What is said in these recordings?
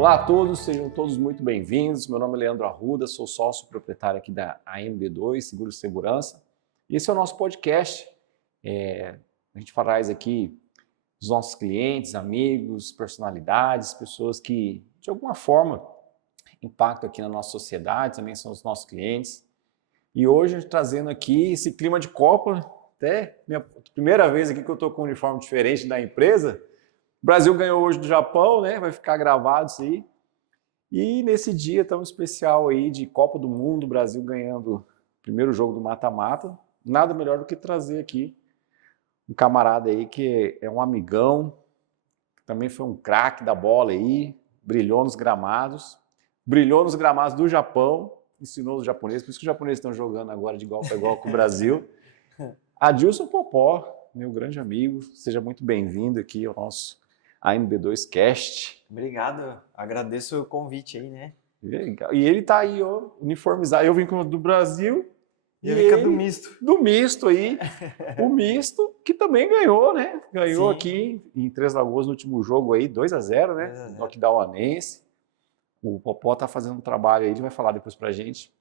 Olá a todos, sejam todos muito bem-vindos. Meu nome é Leandro Arruda, sou sócio proprietário aqui da AMB2, Seguro e Segurança. E esse é o nosso podcast. A gente traz aqui os nossos clientes, amigos, personalidades, pessoas que, de alguma forma, impactam aqui na nossa sociedade, também são os nossos clientes. E hoje, a gente trazendo aqui esse clima de Copa, até minha primeira vez aqui que eu estou com um uniforme diferente da empresa. O Brasil ganhou hoje do Japão, né? Vai ficar gravado isso aí. E nesse dia tão especial aí de Copa do Mundo, o Brasil ganhando o primeiro jogo do mata-mata, nada melhor do que trazer aqui um camarada aí que é um amigão, que também foi um craque da bola aí, brilhou nos gramados do Japão, ensinou os japoneses, por isso que os japoneses estão jogando agora de igual para igual com o Brasil. Adilson Popó, meu grande amigo, seja muito bem-vindo aqui ao nosso AMB2 Cast. Obrigado, agradeço o convite aí, né? E ele tá aí, ó, uniformizado. Eu vim do Brasil e ele do misto. Do misto aí. O misto que também ganhou, né? Ganhou. Sim. Aqui em Três Lagoas no último jogo aí, 2-0, né? No Aquidauanense. O Popó tá fazendo um trabalho aí, ele vai falar depois pra gente.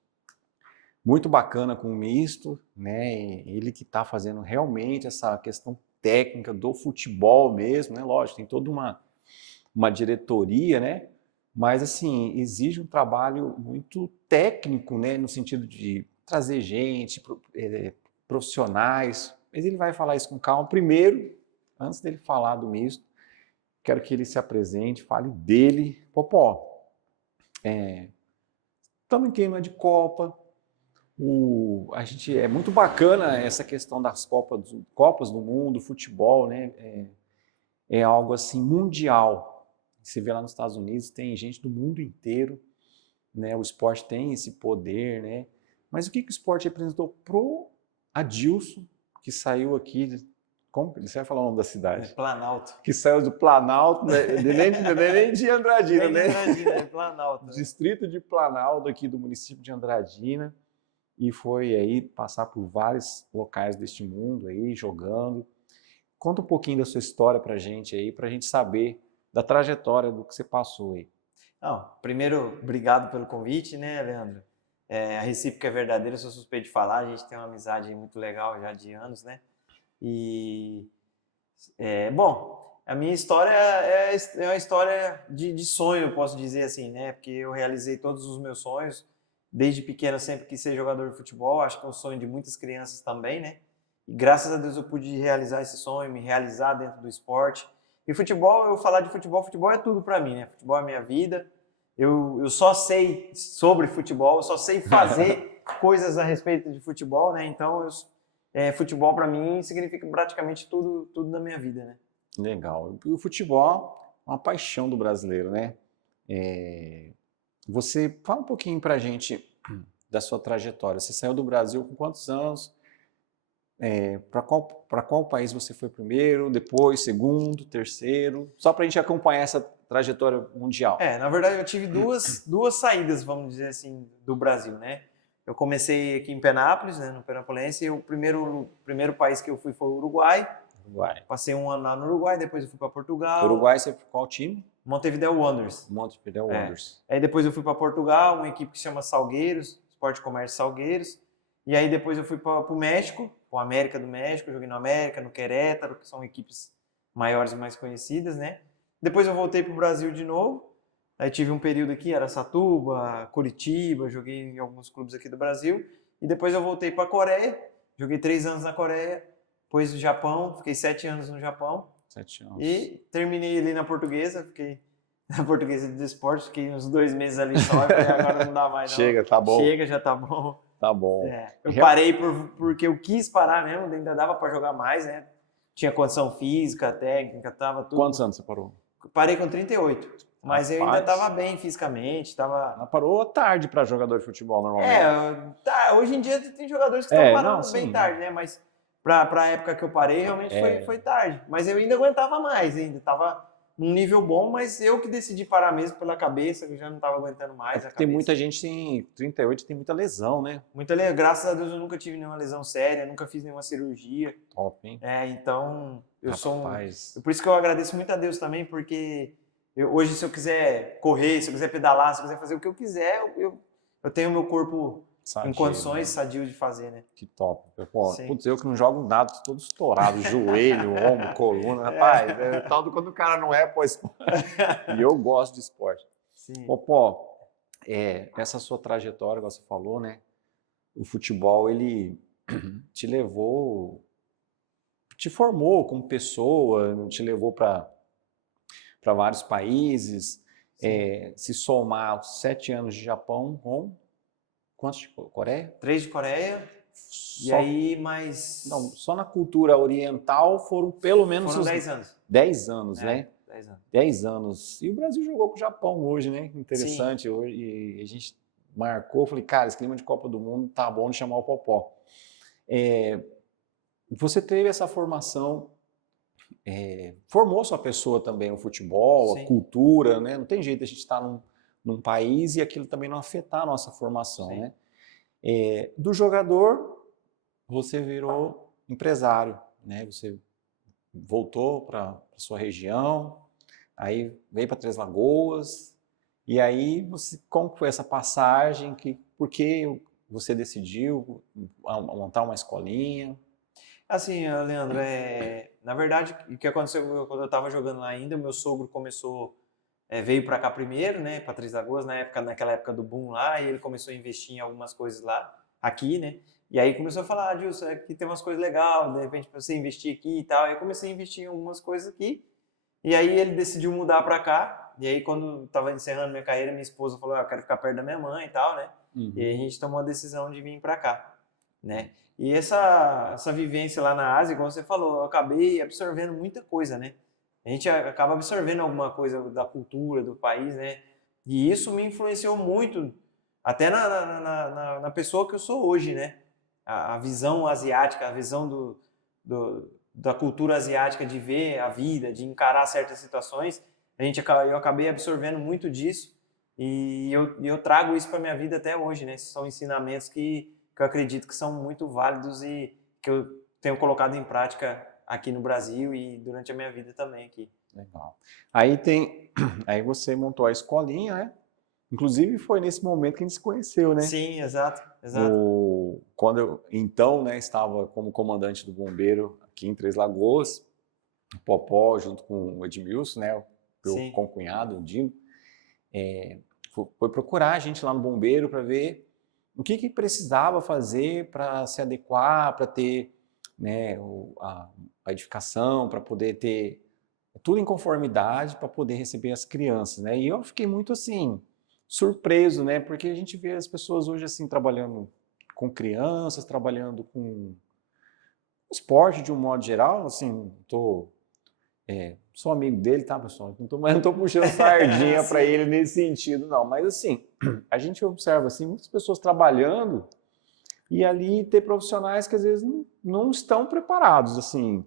Muito bacana com o misto, né? Ele que tá fazendo realmente essa questão técnica do futebol mesmo, né? Lógico, tem toda uma diretoria, né? Mas, assim, exige um trabalho muito técnico, né? No sentido de trazer gente, profissionais. Mas ele vai falar isso com calma. Primeiro, antes dele falar do misto, quero que ele se apresente, fale dele. Popó, estamos em clima de Copa. A gente, é muito bacana essa questão das Copas do Mundo, futebol, né? É algo assim mundial. Você vê lá nos Estados Unidos, tem gente do mundo inteiro, né? O esporte tem esse poder, né? Mas o que o esporte representou pro Adilson, que saiu aqui, como você vai falar o nome da cidade? Planalto. Que saiu do Planalto, né? nem de Andradina, nem né? De Andradina, é Planalto. Distrito de Planalto, aqui do município de Andradina. E foi aí passar por vários locais deste mundo aí, jogando. Conta um pouquinho da sua história pra gente aí, pra gente saber da trajetória do que você passou aí. Não, primeiro, obrigado pelo convite, né, Leandro? A recíproca é verdadeira, eu sou suspeito de falar, a gente tem uma amizade muito legal já de anos, né? Bom, a minha história é uma história de sonho, eu posso dizer assim, né? Porque eu realizei todos os meus sonhos. Desde pequeno eu sempre quis ser jogador de futebol, acho que é um sonho de muitas crianças também, né? E graças a Deus eu pude realizar esse sonho, me realizar dentro do esporte. E futebol, eu falar de futebol é tudo para mim, né? Futebol é a minha vida. Eu só sei sobre futebol, eu só sei fazer coisas a respeito de futebol, né? Então, futebol para mim significa praticamente tudo na minha vida, né? Legal. E o futebol é uma paixão do brasileiro, né? Você fala um pouquinho pra gente da sua trajetória. Você saiu do Brasil com quantos anos? Para qual país você foi primeiro, depois, segundo, terceiro? Só para a gente acompanhar essa trajetória mundial. Na verdade, eu tive duas saídas, vamos dizer assim, do Brasil, né? Eu comecei aqui em Penápolis, né, no Penapolense, e o primeiro país que eu fui foi o Uruguai. Passei um ano lá no Uruguai, depois eu fui para Portugal. Uruguai, você foi qual time? Montevideo Wanderers. Montevideo Wanderers. Aí depois eu fui para Portugal, uma equipe que se chama Salgueiros, Esporte Comércio Salgueiros. E aí depois eu fui para o México, com o América do México, joguei no América, no Querétaro, que são equipes maiores e mais conhecidas, né? Depois eu voltei para o Brasil de novo. Aí tive um período aqui, Araçatuba, Curitiba, joguei em alguns clubes aqui do Brasil. E depois eu voltei para a Coreia, joguei 3 anos na Coreia, depois no Japão, fiquei 7 anos no Japão. 7 anos. E terminei ali na Portuguesa, fiquei na Portuguesa de Esportes, fiquei uns 2 meses ali só, e agora não dá mais não. Chega, tá bom. Chega, já tá bom. Tá bom. Eu parei porque eu quis parar mesmo, ainda dava para jogar mais, né? Tinha condição física, técnica, tava tudo. Quantos anos você parou? Parei com 38, mas eu ainda tava bem fisicamente, tava... Parou tarde para jogador de futebol, normalmente. Hoje em dia tem jogadores que estão parando bem tarde, né? Mas pra época que eu parei, realmente foi tarde. Mas eu ainda aguentava mais, ainda tava num nível bom, mas eu que decidi parar mesmo pela cabeça, que eu já não estava aguentando mais. Tem muita gente em 38 tem muita lesão, né? Muita lesão. Graças a Deus eu nunca tive nenhuma lesão séria, nunca fiz nenhuma cirurgia. Top, hein? Então eu sou Rapaz. Por isso que eu agradeço muito a Deus também, porque Hoje, se eu quiser correr, se eu quiser pedalar, se eu quiser fazer o que eu quiser, eu tenho o meu corpo Sadio, em condições né? sadio de fazer, né? Que top. Pô, Sim. putz, eu que não jogo nada, tô todo estourado, joelho, ombro, coluna, rapaz, é tal do quando o cara não é, pois. E eu gosto de esporte. Sim. Pô, essa sua trajetória, como você falou, né? O futebol, ele te levou, te formou como pessoa, te levou para vários países. Se somar os 7 anos de Japão com quantos de Coreia? 3 de Coreia, e Só, aí mais... não, só na cultura oriental foram pelo menos Foram uns 10 anos. 10 anos, né? 10 anos. 10 anos. E o Brasil jogou com o Japão hoje, né? Interessante. Sim. Hoje, e a gente marcou, falei, cara, esse clima de Copa do Mundo tá bom de chamar o Popó. Você teve essa formação, formou sua pessoa também, o futebol, Sim. a cultura, né? Não tem jeito a gente estar num país e aquilo também não afetar a nossa formação, Sim. né? Do jogador, você virou empresário, né? Você voltou para sua região, aí veio para Três Lagoas, e aí como foi essa passagem? Por que você decidiu montar uma escolinha? Assim, Leandro, na verdade, o que aconteceu quando eu estava jogando lá ainda, o meu sogro veio para cá primeiro, né, para Três Lagoas, naquela época do boom lá, e ele começou a investir em algumas coisas lá, aqui, né, e aí começou a falar, Dilson, aqui tem umas coisas legais, de repente para você investir aqui e tal, aí eu comecei a investir em algumas coisas aqui, e aí ele decidiu mudar para cá, e aí quando estava encerrando minha carreira, minha esposa falou, eu quero ficar perto da minha mãe e tal, né, e aí a gente tomou a decisão de vir para cá, né. E essa vivência lá na Ásia, como você falou, eu acabei absorvendo muita coisa, né? A gente acaba absorvendo alguma coisa da cultura, do país, né? E isso me influenciou muito, até na pessoa que eu sou hoje, né? A visão asiática, a visão da cultura asiática de ver a vida, de encarar certas situações, eu acabei absorvendo muito disso e eu trago isso para minha vida até hoje, né? Esses são ensinamentos que eu acredito que são muito válidos e que eu tenho colocado em prática aqui no Brasil e durante a minha vida também aqui. Legal. Aí você montou a escolinha, né? Inclusive foi nesse momento que a gente se conheceu, né? Sim, exato. Quando eu, então, né, estava como comandante do bombeiro aqui em Três Lagoas, o Popó junto com o Edmilson, né, o meu concunhado, o Dino, foi procurar a gente lá no bombeiro para ver o que precisava fazer para se adequar, para ter, né, a edificação, para poder ter tudo em conformidade, para poder receber as crianças, né? E eu fiquei muito assim surpreso, né? Porque a gente vê as pessoas hoje assim trabalhando com crianças, trabalhando com esporte de um modo geral, assim, sou amigo dele, tá, pessoal? Não estou puxando sardinha para ele nesse sentido, não. Mas assim, a gente observa assim muitas pessoas trabalhando e ali ter profissionais que às vezes não estão preparados, assim.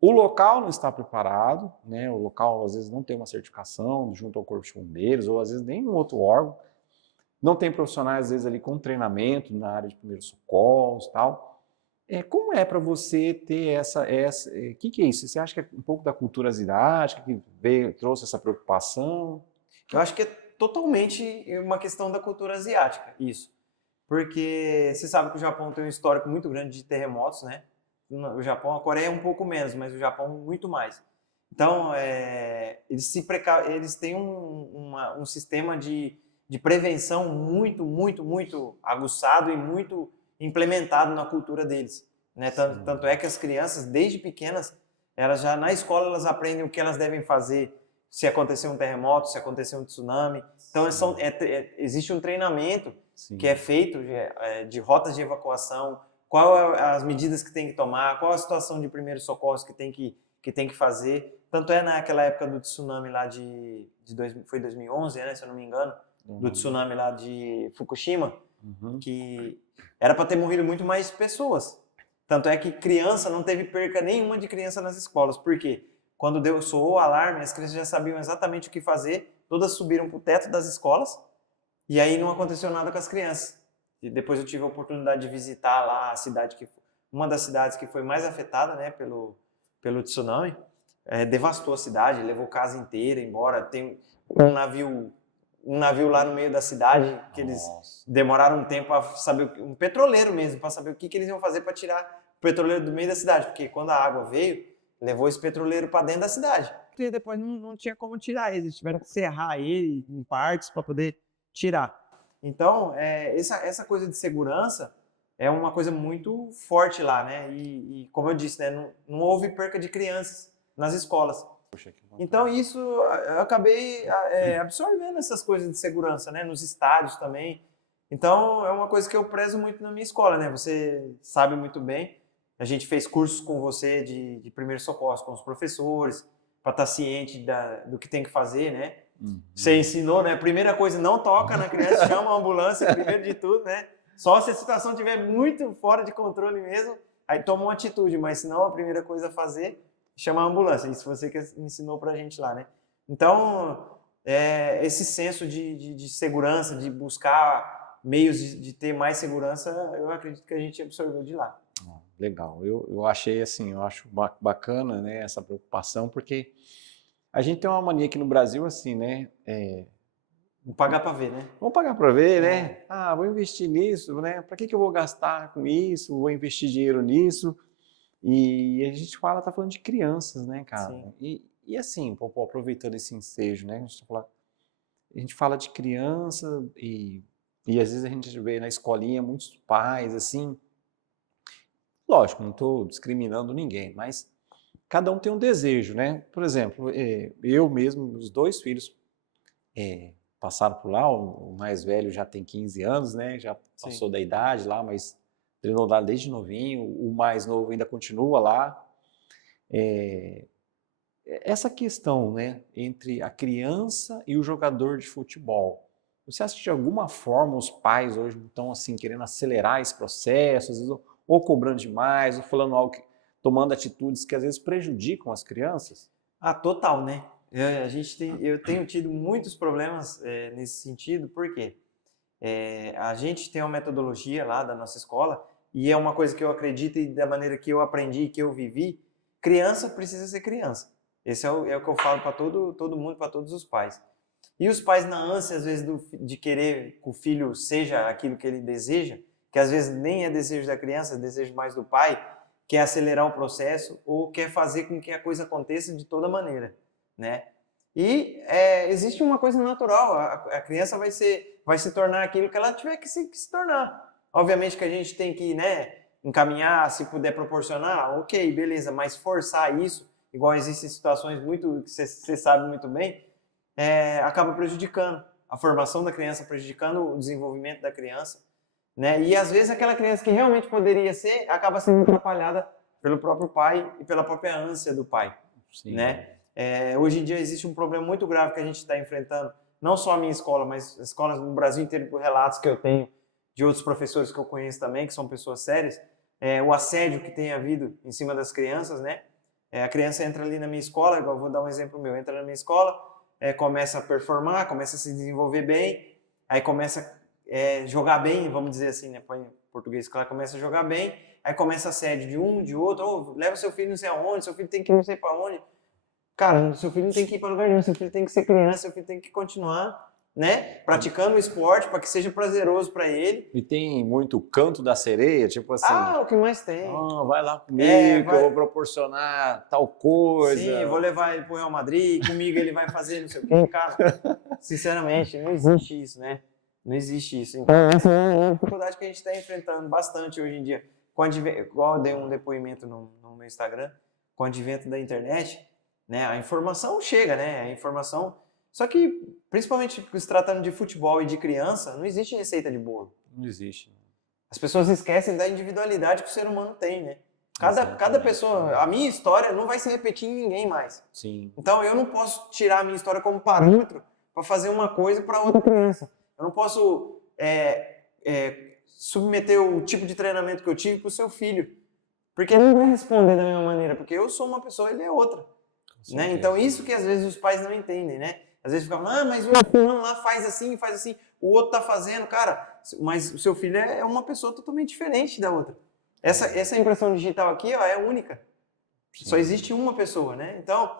O local não está preparado, né? O local às vezes não tem uma certificação junto ao Corpo de Bombeiros ou às vezes nenhum outro órgão. Não tem profissionais às vezes ali com treinamento na área de primeiros socorros, tal. Como é para você ter o que é isso? Você acha que é um pouco da cultura asiática que trouxe essa preocupação? Eu acho que é totalmente uma questão da cultura asiática, isso. Porque você sabe que o Japão tem um histórico muito grande de terremotos, né? O Japão, a Coreia é um pouco menos, mas o Japão muito mais. Então, eles têm um sistema de prevenção muito, muito, muito aguçado e muito implementado na cultura deles. Né? Tanto é que as crianças, desde pequenas, elas já na escola elas aprendem o que elas devem fazer se acontecer um terremoto, se acontecer um tsunami. Então, existe um treinamento que é feito de rotas de evacuação, qual as medidas que tem que tomar, qual a situação de primeiros socorros que tem que fazer. Tanto é naquela época do tsunami lá foi 2011, né, se eu não me engano, do tsunami lá de Fukushima, que era para ter morrido muito mais pessoas. Tanto é que criança não teve perca nenhuma de criança nas escolas. Por quê? Quando soou o alarme, as crianças já sabiam exatamente o que fazer, todas subiram para o teto das escolas e aí não aconteceu nada com as crianças. E depois eu tive a oportunidade de visitar lá a cidade uma das cidades que foi mais afetada, né, pelo tsunami. devastou a cidade, levou casa inteira embora. Tem um navio lá no meio da cidade que eles demoraram um tempo para saber, um petroleiro mesmo, para saber o que eles iam fazer para tirar o petroleiro do meio da cidade, porque quando a água veio, levou esse petroleiro para dentro da cidade. E depois não tinha como tirar eles tiveram que serrar ele em partes para poder tirar. Então, essa coisa de segurança é uma coisa muito forte lá, né? E como eu disse, né, não houve perca de crianças nas escolas. Então, isso eu acabei absorvendo essas coisas de segurança, né? Nos estádios também. Então, é uma coisa que eu prezo muito na minha escola, né? Você sabe muito bem. A gente fez cursos com você de primeiros socorros, com os professores, para estar ciente do que tem que fazer, né? Você ensinou, né? Primeira coisa, não toca na criança, chama a ambulância, primeiro de tudo, né? Só se a situação estiver muito fora de controle mesmo, aí toma uma atitude, mas se não, a primeira coisa a fazer chamar a ambulância. Isso você que ensinou pra gente lá, né? Então, esse senso de segurança, de buscar meios de ter mais segurança, eu acredito que a gente absorveu de lá. Legal. Eu achei assim, eu acho bacana, né, essa preocupação, porque a gente tem uma mania aqui no Brasil assim, né? Vamos pagar para ver, né? Vamos pagar para ver, né? Ah, vou investir nisso, né? Para que eu vou gastar com isso? Vou investir dinheiro nisso? E a gente tá falando de crianças, né, cara? E assim, aproveitando esse ensejo, né? A gente fala de criança e às vezes a gente vê na escolinha muitos pais, assim. Lógico, não estou discriminando ninguém, mas cada um tem um desejo, né? Por exemplo, eu mesmo, os 2 filhos passaram por lá, o mais velho já tem 15 anos, né? Já passou da idade lá, mas treinou lá desde novinho, o mais novo ainda continua lá. Essa questão, né, entre a criança e o jogador de futebol, você acha que de alguma forma os pais hoje estão assim querendo acelerar esse processo, às vezes, ou cobrando demais, ou falando algo, tomando atitudes que às vezes prejudicam as crianças? Total, né? Eu tenho tido muitos problemas nesse sentido, por quê? A gente tem uma metodologia lá da nossa escola, e é uma coisa que eu acredito e da maneira que eu aprendi, que eu vivi, criança precisa ser criança. Esse é o que eu falo para todo mundo, para todos os pais. E os pais, na ânsia, às vezes, de querer que o filho seja aquilo que ele deseja, que às vezes nem é desejo da criança, é desejo mais do pai, quer acelerar o processo ou quer fazer com que a coisa aconteça de toda maneira, né? E existe uma coisa natural, a criança vai se tornar aquilo que ela tiver que se tornar. Obviamente que a gente tem que, né, encaminhar, se puder proporcionar, ok, beleza, mas forçar isso, igual existem situações muito que você sabe muito bem, acaba prejudicando a formação da criança, prejudicando o desenvolvimento da criança, né? E às vezes aquela criança que realmente poderia ser, acaba sendo atrapalhada pelo próprio pai e pela própria ânsia do pai, né? Hoje em dia existe um problema muito grave que a gente está enfrentando, não só a minha escola, mas escolas no Brasil inteiro, por relatos que eu tenho de outros professores que eu conheço também, que são pessoas sérias, o assédio que tem havido em cima das crianças, né? A criança entra ali na minha escola, igual vou dar um exemplo meu, entra na minha escola, começa a performar, começa a se desenvolver bem, aí começa a jogar bem, vamos dizer assim, né? Põe em português, claro, começa a jogar bem, aí começa assédio de um, de outro, leva seu filho não sei aonde, seu filho tem que ir não sei para onde. Cara, seu filho não tem que ir para lugar nenhum, seu filho tem que ser criança, seu filho tem que continuar, né, praticando o esporte para que seja prazeroso para ele. E tem muito canto da sereia, tipo assim... o que mais tem. Vai lá comigo, que eu vou proporcionar tal coisa. Sim, eu vou levar ele pro Real Madrid, comigo ele vai fazer não sei o quê. Cara, sinceramente, não existe isso, né? Não existe isso. Então, essa é a dificuldade que a gente está enfrentando bastante hoje em dia. Igual eu dei um depoimento no meu Instagram, com o advento da internet, né, a informação chega, né? A informação... Só que, principalmente se tratando de futebol e de criança, não existe receita de bolo. Não existe. As pessoas esquecem da individualidade que o ser humano tem, né? Cada pessoa... A minha história não vai se repetir em ninguém mais. Sim. Então, eu não posso tirar a minha história como parâmetro para fazer uma coisa para outra criança. Eu não posso submeter o tipo de treinamento que eu tive para o seu filho. Porque ele não vai responder da mesma maneira, porque eu sou uma pessoa, ele é outra. Né? Então, isso que às vezes os pais não entendem, né? Às vezes ficam, mas o fulano lá faz assim, o outro tá fazendo, cara, mas o seu filho é uma pessoa totalmente diferente da outra. Essa impressão digital aqui, ó, é única. Só existe uma pessoa, né? Então,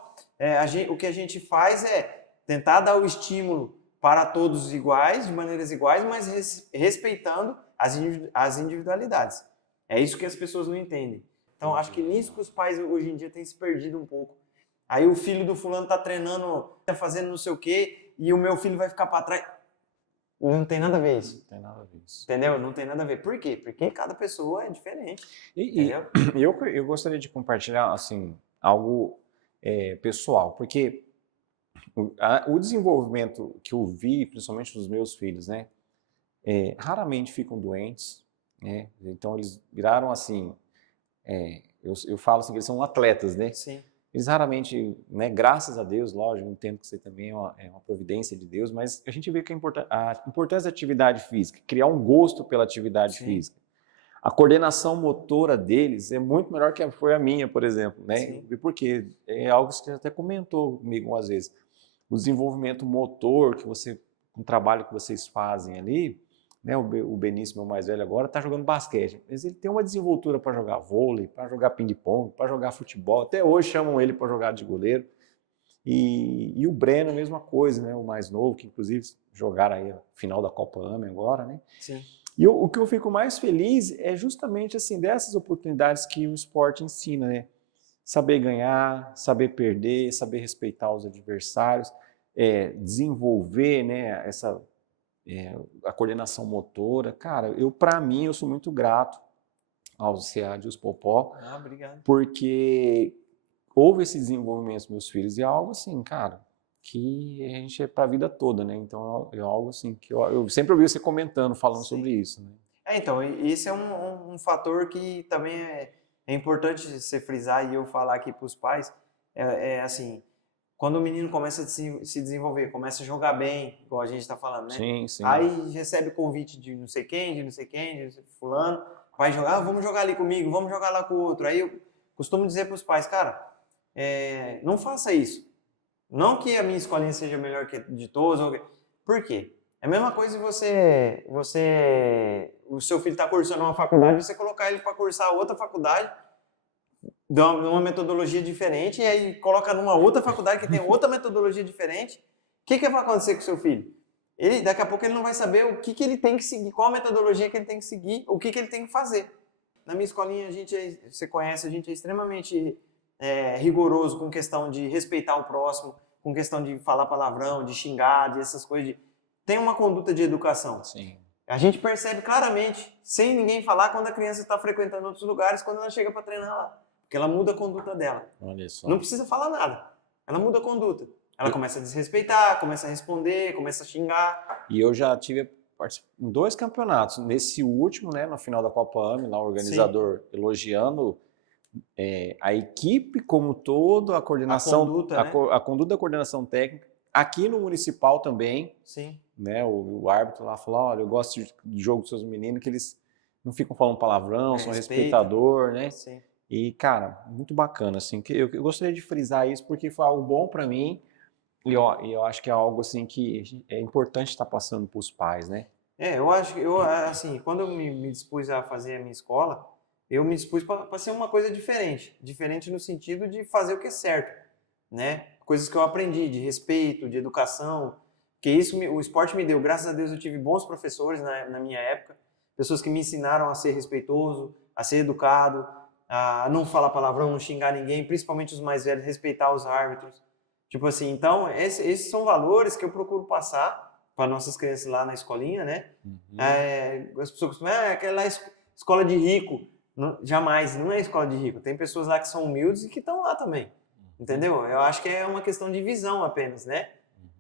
o que a gente faz é tentar dar o estímulo para todos iguais, de maneiras iguais, mas respeitando as individualidades. É isso que as pessoas não entendem. Então, acho que nisso que os pais hoje em dia têm se perdido um pouco. Aí o filho do fulano tá treinando, tá fazendo não sei o quê, e o meu filho vai ficar para trás. Não tem nada a ver isso. Não tem nada a ver isso. Entendeu? Não tem nada a ver. Por quê? Porque cada pessoa é diferente. E eu gostaria de compartilhar, assim, algo pessoal, porque o desenvolvimento que eu vi, principalmente dos meus filhos, né, raramente ficam doentes, né, então eles viraram, assim, eu falo assim, que eles são atletas, né, Sim. eles raramente, né, graças a Deus, lógico, eu entendo que isso também é uma providência de Deus, mas a gente vê que a importância da atividade física, criar um gosto pela atividade Sim. física. A coordenação motora deles é muito melhor que foi a minha, por exemplo, né? Sim. E por quê? É algo que você até comentou comigo umas vezes. O desenvolvimento motor um trabalho que vocês fazem ali, né? O Benício, meu mais velho agora, está jogando basquete, mas ele tem uma desenvoltura para jogar vôlei, para jogar ping-pong, para jogar futebol. Até hoje chamam ele para jogar de goleiro. E o Breno, a mesma coisa, né? O mais novo, que inclusive jogaram aí a final da Copa AME agora, né? Sim. E o que eu fico mais feliz é justamente assim dessas oportunidades que o esporte ensina, né? Saber ganhar, saber perder, saber respeitar os adversários, desenvolver, né, a coordenação motora. Cara, para mim, eu sou muito grato ao CEAD Popó, Obrigado. porque houve esse desenvolvimento dos meus filhos e é algo assim, cara, que a gente é para a vida toda, né? Então é algo assim que eu sempre ouvi você comentando, falando sobre isso, né? Então, esse é um fator que também é importante você frisar e eu falar aqui para os pais, assim, quando o menino começa a se desenvolver, começa a jogar bem, igual a gente está falando, né? Sim, sim. Aí recebe convite de não sei quem, de fulano, vai jogar, vamos jogar ali comigo, vamos jogar lá com o outro. Aí eu costumo dizer para os pais, cara, não faça isso. Não que a minha escolinha seja melhor que de todos. Por quê? É a mesma coisa o seu filho está cursando uma faculdade, você colocar ele para cursar outra faculdade, de uma metodologia diferente, e aí coloca numa outra faculdade que tem outra metodologia diferente. O que vai acontecer com o seu filho? Daqui a pouco ele não vai saber o que ele tem que seguir, qual a metodologia que ele tem que seguir, o que ele tem que fazer. Na minha escolinha, você conhece, a gente é extremamente rigoroso com questão de respeitar o próximo, com questão de falar palavrão, de xingar, de essas coisas. Tem uma conduta de educação. Sim. A gente percebe claramente, sem ninguém falar, quando a criança está frequentando outros lugares, quando ela chega para treinar lá. Porque ela muda a conduta dela. Olha só. Não precisa falar nada. Ela muda a conduta. Ela começa a desrespeitar, começa a responder, começa a xingar. E eu já tive em 2 campeonatos. Nesse último, né, no final da Copa AME, lá o organizador elogiando a equipe como todo, a coordenação, a conduta da coordenação técnica. Aqui no Municipal também, sim, né, o árbitro lá falou, olha, eu gosto de jogo dos seus meninos, que eles não ficam falando palavrão, são respeitador, né? Sim. E, cara, muito bacana, assim, que eu gostaria de frisar isso porque foi algo bom para mim e eu acho que é algo, assim, que é importante estar passando para os pais, né? Eu acho que, assim, quando eu me dispus a fazer a minha escola, eu me dispus para ser uma coisa diferente. Diferente no sentido de fazer o que é certo, né? Coisas que eu aprendi, de respeito, de educação, que isso o esporte me deu. Graças a Deus eu tive bons professores na minha época, pessoas que me ensinaram a ser respeitoso, a ser educado, a não falar palavrão, não xingar ninguém, principalmente os mais velhos, respeitar os árbitros. Tipo assim, então, esses são valores que eu procuro passar para nossas crianças lá na escolinha, né? Uhum. As pessoas costumam, aquela escola de rico. Não, jamais, não é escola de rico. Tem pessoas lá que são humildes e que estão lá também. Entendeu? Eu acho que é uma questão de visão apenas, né?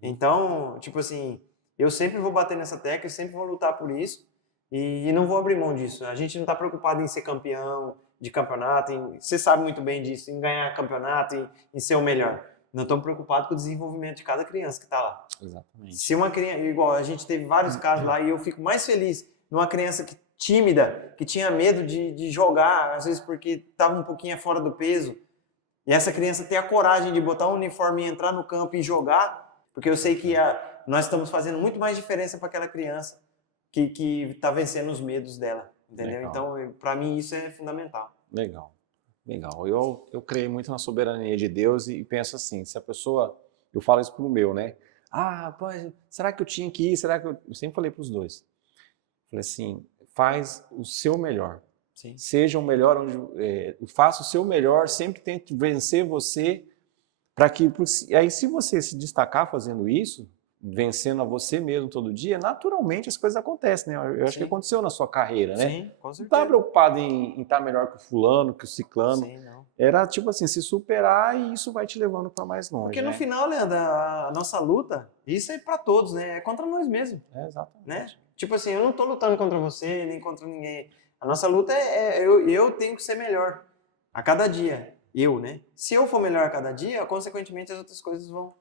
Então, tipo assim, eu sempre vou bater nessa tecla, sempre vou lutar por isso e não vou abrir mão disso. A gente não está preocupado em ser campeão de campeonato, você sabe muito bem disso, em ganhar campeonato, em ser o melhor. Não estamos preocupados com o desenvolvimento de cada criança que está lá. Exatamente. Se uma criança, igual a gente teve vários casos lá e eu fico mais feliz numa criança tímida, que tinha medo de jogar, às vezes porque estava um pouquinho fora do peso, e essa criança ter a coragem de botar um uniforme e entrar no campo e jogar, porque eu sei que nós estamos fazendo muito mais diferença para aquela criança que está vencendo os medos dela, entendeu? Legal. Então, para mim, isso é fundamental. Legal. Legal. Eu creio muito na soberania de Deus e penso assim, se a pessoa, eu falo isso pro meu, né? Ah, pô, será que eu tinha que ir? Será que eu sempre falei para os dois. Falei assim, faz o seu melhor. Sim. Seja o melhor, faça o seu melhor, sempre tente vencer você, para que, aí se você se destacar fazendo isso, vencendo a você mesmo todo dia, naturalmente as coisas acontecem, né? Eu acho que Sim. aconteceu na sua carreira, né? Sim, com Não certeza. estava preocupado em estar melhor que o fulano, que o ciclano. Sim, não. Era tipo assim, se superar e isso vai te levando para mais longe, Porque no né? final, Leandro, a nossa luta, isso é para todos, né? É contra nós mesmos, Exatamente. né? Tipo assim, eu não tô lutando contra você, nem contra ninguém. A nossa luta eu tenho que ser melhor a cada dia. Eu, né? Se eu for melhor a cada dia, consequentemente as outras coisas vão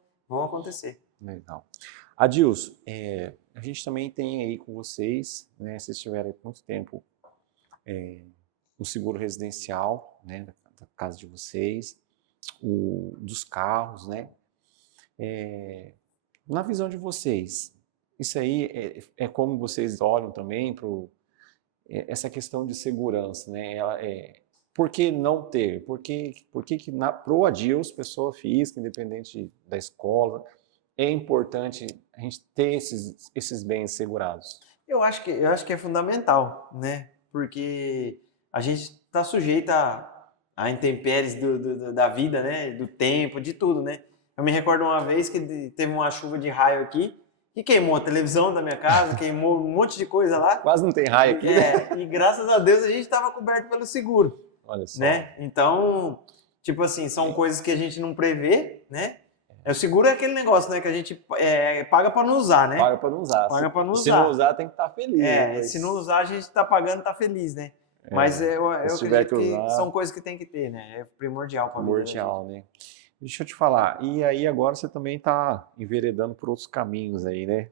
acontecer. Legal. Adilson, a gente também tem aí com vocês, né? Vocês tiveram muito tempo no seguro residencial, né? Da casa de vocês, dos carros, né? Na visão de vocês, isso aí é como vocês olham também para essa questão de segurança, né? Por que não ter? Por que pro Adilson, pessoa física, independente da escola, é importante a gente ter esses bens segurados? Eu acho que é fundamental, né? Porque a gente está sujeito a intempéries da vida, né? Do tempo, de tudo, né? Eu me recordo uma vez que teve uma chuva de raio aqui que queimou a televisão da minha casa, queimou um monte de coisa lá. Quase não tem raio aqui, né? E graças a Deus a gente estava coberto pelo seguro. Olha só. Né? Então, tipo assim, são coisas que a gente não prevê, né? O seguro é aquele negócio, né? Que a gente paga para não usar, né? Paga para não usar. Paga para não usar. Se não usar, tem que estar feliz. Se não usar, a gente está pagando, está feliz, né? Mas eu acredito que são coisas que tem que ter, né? É primordial para a vida. Primordial, né? Deixa eu te falar. E aí agora você também está enveredando por outros caminhos aí, né?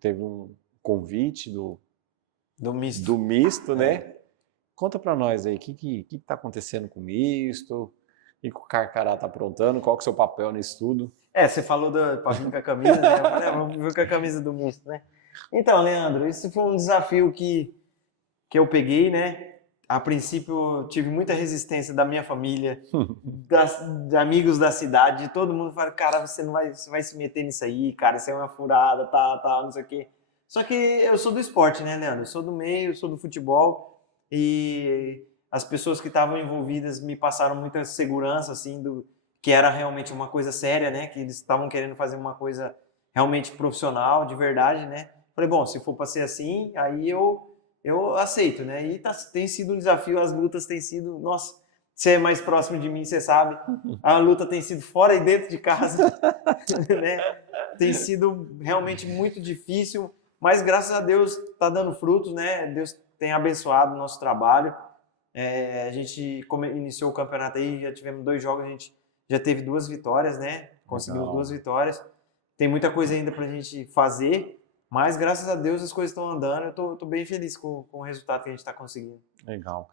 Teve um convite do misto, né? Conta para nós aí, o que está acontecendo com o misto? O que o Carcará está aprontando? Qual que é o seu papel nisso tudo? Você falou para vir com a camisa, né? Eu falei, vamos vir com a camisa do misto, né? Então, Leandro, esse foi um desafio que eu peguei, né? A princípio, eu tive muita resistência da minha família, de amigos da cidade, de todo mundo. Falaram, cara, você vai se meter nisso aí, cara, isso é uma furada, não sei o quê. Só que eu sou do esporte, né, Leandro? Eu sou do meio, eu sou do futebol e as pessoas que estavam envolvidas me passaram muita segurança, assim, que era realmente uma coisa séria, né? Que eles estavam querendo fazer uma coisa realmente profissional, de verdade, né? Falei, bom, se for para ser assim, aí eu aceito, né? E tem sido um desafio, as lutas têm sido, nossa, você é mais próximo de mim, você sabe, a luta tem sido fora e dentro de casa, né? Tem sido realmente muito difícil, mas graças a Deus está dando frutos, né? Deus tem abençoado o nosso trabalho. A gente iniciou o campeonato aí, já tivemos 2 jogos, a gente já teve 2 vitórias, né? Conseguimos 2 vitórias. Tem muita coisa ainda para a gente fazer, mas graças a Deus as coisas estão andando. Eu tô bem feliz com o resultado que a gente está conseguindo. Legal.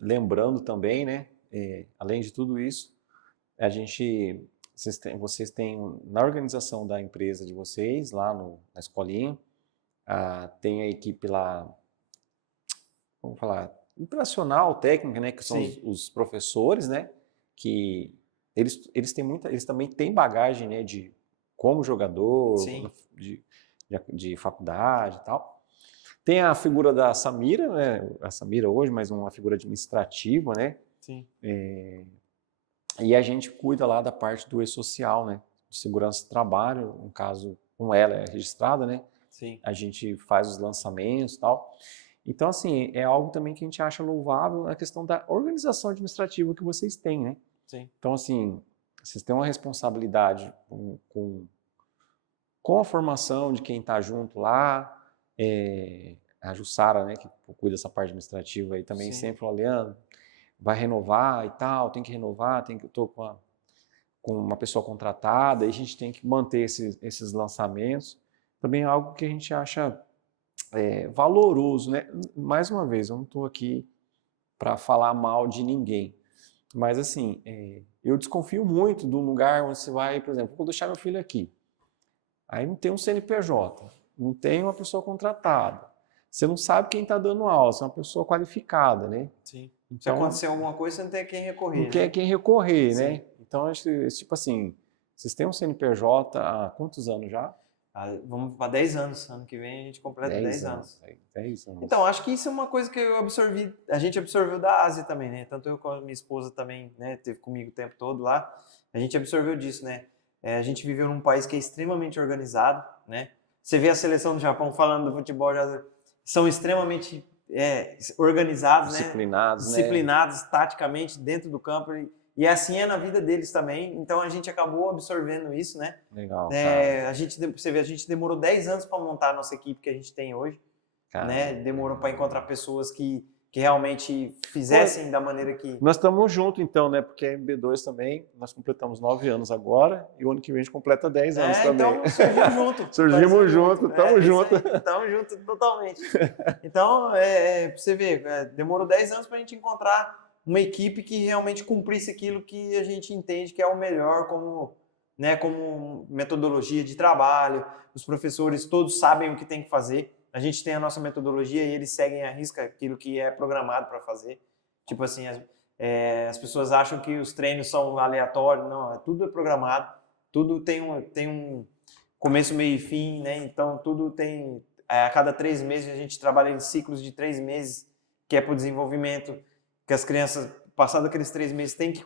Lembrando também, né? Além de tudo isso, vocês têm na organização da empresa de vocês, lá na escolinha, tem a equipe lá, vamos falar, operacional, técnica, né? Que são os professores, né? Que eles também têm bagagem, né? De como jogador, de faculdade e tal. Tem a figura da Samira, né? A Samira hoje, mas uma figura administrativa, né? Sim. E a gente cuida lá da parte do e-social, né? De segurança do trabalho, no caso, com ela é registrada, né? Sim. A gente faz os lançamentos e tal. Então, assim, é algo também que a gente acha louvável na questão da organização administrativa que vocês têm, né? Sim. Então, assim, vocês têm uma responsabilidade com a formação de quem está junto lá. A Jussara, né, que cuida dessa parte administrativa aí também, sempre falou, Leandro, vai renovar e tal, tem que renovar, eu estou com uma pessoa contratada, e a gente tem que manter esses lançamentos. Também é algo que a gente acha valoroso, né? Mais uma vez, eu não estou aqui para falar mal de ninguém, mas assim, eu desconfio muito de um lugar onde você vai, por exemplo, vou deixar meu filho aqui, aí não tem um CNPJ, não tem uma pessoa contratada, você não sabe quem está dando aula, você é uma pessoa qualificada, né? Sim. Se Então, acontecer alguma coisa, você não tem a quem recorrer, não tem né? quem recorrer, Sim. né? Então, acho que, tipo assim, vocês têm um CNPJ há quantos anos já? Vamos para 10 anos. Ano que vem a gente completa 10 anos. 10 anos. Então, acho que isso é uma coisa que a gente absorveu da Ásia também, né? Tanto eu como a minha esposa também, né? Teve comigo o tempo todo lá. A gente absorveu disso, né? A gente viveu num país que é extremamente organizado, né? Você vê a seleção do Japão falando do futebol, já são extremamente organizados, Disciplinados, né? né? Disciplinados taticamente dentro do campo. E assim é na vida deles também. Então a gente acabou absorvendo isso, né? Legal, cara. Você vê, a gente demorou 10 anos para montar a nossa equipe que a gente tem hoje, Cara, né? Demorou para encontrar pessoas que realmente fizessem da maneira que... Nós estamos juntos, então, né? Porque a MB2 também, nós completamos 9 anos agora e o ano que vem a gente completa 10 anos também. Então surgimos junto. Surgimos junto, estamos juntos. Estamos juntos totalmente. Então, pra você ver, demorou 10 anos para a gente encontrar uma equipe que realmente cumprisse aquilo que a gente entende que é o melhor como, né, como metodologia de trabalho. Os professores todos sabem o que tem que fazer. A gente tem a nossa metodologia e eles seguem à risca aquilo que é programado para fazer. Tipo assim, as pessoas acham que os treinos são aleatórios. Não, tudo é programado. Tudo tem um começo, meio e fim, né? Então, tudo tem... a cada 3 meses, a gente trabalha em ciclos de 3 meses, que é para o desenvolvimento, que as crianças, passados aqueles 3 meses, têm que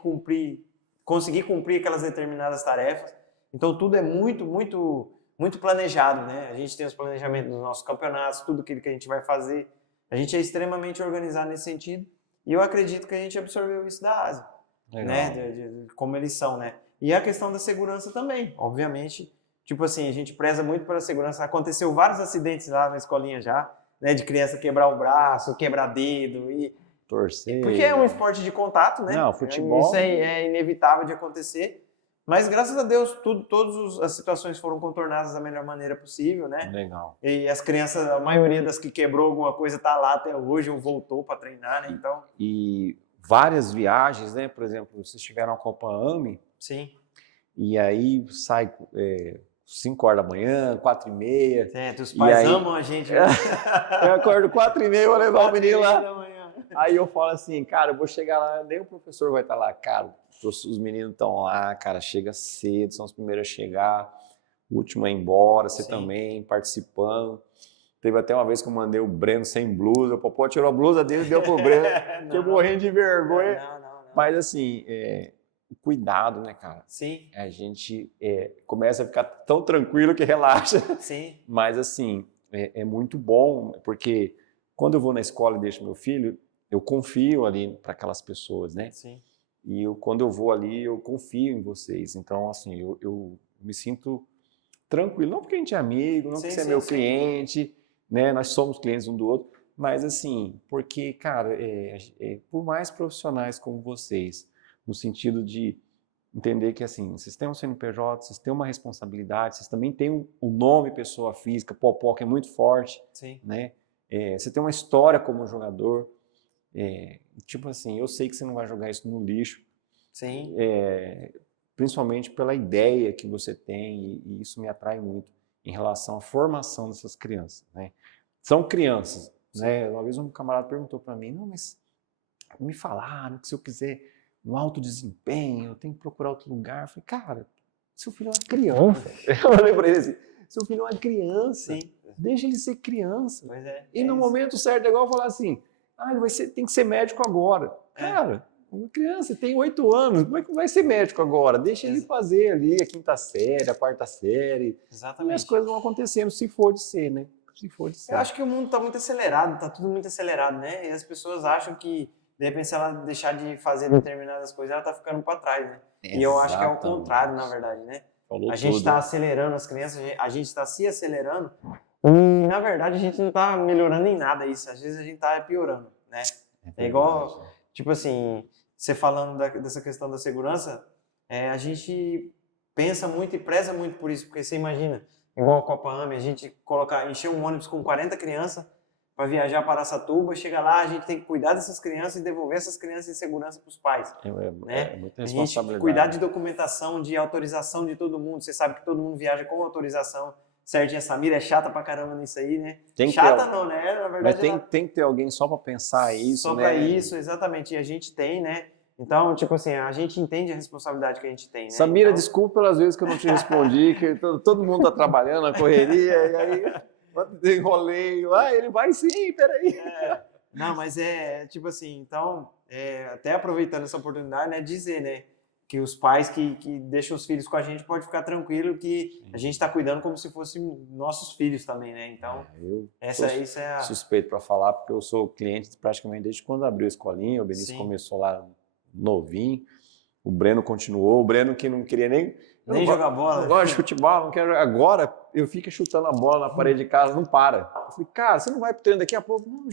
conseguir cumprir aquelas determinadas tarefas. Então, tudo é muito, muito... muito planejado, né? A gente tem os planejamentos dos nossos campeonatos, tudo aquilo que a gente vai fazer. A gente é extremamente organizado nesse sentido e eu acredito que a gente absorveu isso da Ásia, né? De como eles são, né? E a questão da segurança também, obviamente. Tipo assim, a gente preza muito pela segurança. Aconteceu vários acidentes lá na escolinha já, né? De criança quebrar o braço, quebrar dedo e... torcer. Porque é um esporte de contato, né? Não, futebol... Isso é inevitável de acontecer. Mas, graças a Deus, todas as situações foram contornadas da melhor maneira possível, né? Legal. E as crianças, a maioria das que quebrou alguma coisa tá lá até hoje ou voltou para treinar, né? Então... E várias viagens, né? Por exemplo, vocês tiveram a Copa AME. Sim. E aí sai 5 horas da manhã, 4h30. Os pais aí... amam a gente. Né? Eu acordo 4h30, vou levar o menino lá. Aí eu falo assim, cara, eu vou chegar lá, nem o professor vai estar lá. Cara, os meninos estão lá, cara, chega cedo, são os primeiros a chegar, o último a ir embora, você também participando. Teve até uma vez que eu mandei o Breno sem blusa, o Popó tirou a blusa dele e deu pro Breno, que eu morrendo de vergonha. Não. Mas assim, cuidado, né, cara? Sim. A gente começa a ficar tão tranquilo que relaxa. Sim. Mas assim, é muito bom, porque quando eu vou na escola e deixo meu filho, eu confio ali para aquelas pessoas, né? Sim. E quando eu vou ali, eu confio em vocês. Então, assim, eu me sinto tranquilo. Não porque a gente é amigo, não porque você é meu cliente, né? Nós somos clientes um do outro. Mas, assim, porque, cara, por mais profissionais como vocês, no sentido de entender que, assim, vocês têm um CNPJ, vocês têm uma responsabilidade, vocês também têm o nome pessoa física, Popó, que é muito forte, né? Você tem uma história como jogador. Tipo assim, eu sei que você não vai jogar isso no lixo. Sim. Principalmente pela ideia que você tem, e isso me atrai muito em relação à formação dessas crianças, né? São crianças, né? Uma vez um camarada perguntou para mim, não, mas me falaram que se eu quiser um alto desempenho, eu tenho que procurar outro lugar. Eu falei, cara, seu filho é uma criança. Eu falei para ele assim, seu filho é uma criança, deixa ele ser criança. Pois e no momento certo é igual falar assim, ele tem que ser médico agora. Cara, uma criança tem 8 anos, como é que vai ser médico agora? Deixa ele fazer ali a 5ª série, a 4ª série. Exatamente. E as coisas vão acontecendo, se for de ser, né? Se for de ser. Eu acho que o mundo está muito acelerado, está tudo muito acelerado, né? E as pessoas acham que, de repente, se ela deixar de fazer determinadas coisas, ela está ficando para trás, né? E eu acho que é o contrário, na verdade, né? A gente está acelerando as crianças, a gente está se acelerando e, na verdade, a gente não está melhorando em nada isso. Às vezes a gente está piorando, né? É igual, tipo assim, você falando dessa questão da segurança, a gente pensa muito e preza muito por isso, porque você imagina, igual a Copa AME, a gente encher um ônibus com 40 crianças para viajar para Araçatuba, chega lá, a gente tem que cuidar dessas crianças e devolver essas crianças em segurança para os pais. É muita responsabilidade. A gente cuidar de documentação, de autorização de todo mundo. Você sabe que todo mundo viaja com autorização. certinho. A Samira é chata pra caramba nisso aí, né? Tem que Chata ter, não, né? Na mas verdade, tem que ter alguém só para pensar isso, só né? pra isso, exatamente. E a gente tem, né? Então, tipo assim, a gente entende a responsabilidade que a gente tem, né? Samira, então... desculpa pelas vezes que eu não te respondi, que todo mundo tá trabalhando na correria, e aí enrolei. Ele vai sim, peraí. Não, mas tipo assim, então, até aproveitando essa oportunidade, né, dizer, né, que os pais que deixam os filhos com a gente pode ficar tranquilo que a gente está cuidando como se fossem nossos filhos também, né? Então, isso é a... suspeito para falar, porque eu sou cliente praticamente desde quando abriu a escolinha, o Benício começou lá novinho, o Breno continuou, o Breno que não queria nem jogar bola. Não gosta de futebol, não quero. Agora eu fico chutando a bola na parede de casa, não para. Eu falei, cara, você não vai pro treino daqui a pouco? Não,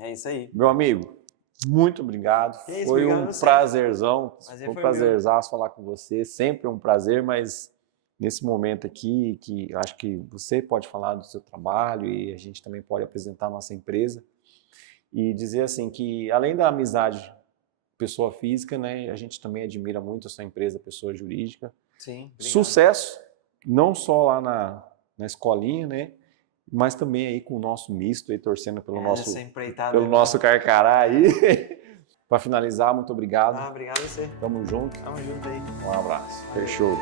É isso aí. Meu amigo, muito obrigado. Foi um prazerzão. Foi um prazerzaço falar com você. Sempre um prazer, mas nesse momento aqui, que acho que você pode falar do seu trabalho e a gente também pode apresentar a nossa empresa. E dizer assim que, além da amizade pessoa física, né, a gente também admira muito a sua empresa, pessoa jurídica. Sim, obrigado. Sucesso, não só lá na escolinha, né, mas também aí com o nosso misto, aí, torcendo pelo nosso Carcará aí. Para finalizar, muito obrigado. Obrigado a você. Tamo junto. Tamo junto aí. Um abraço. Fechou.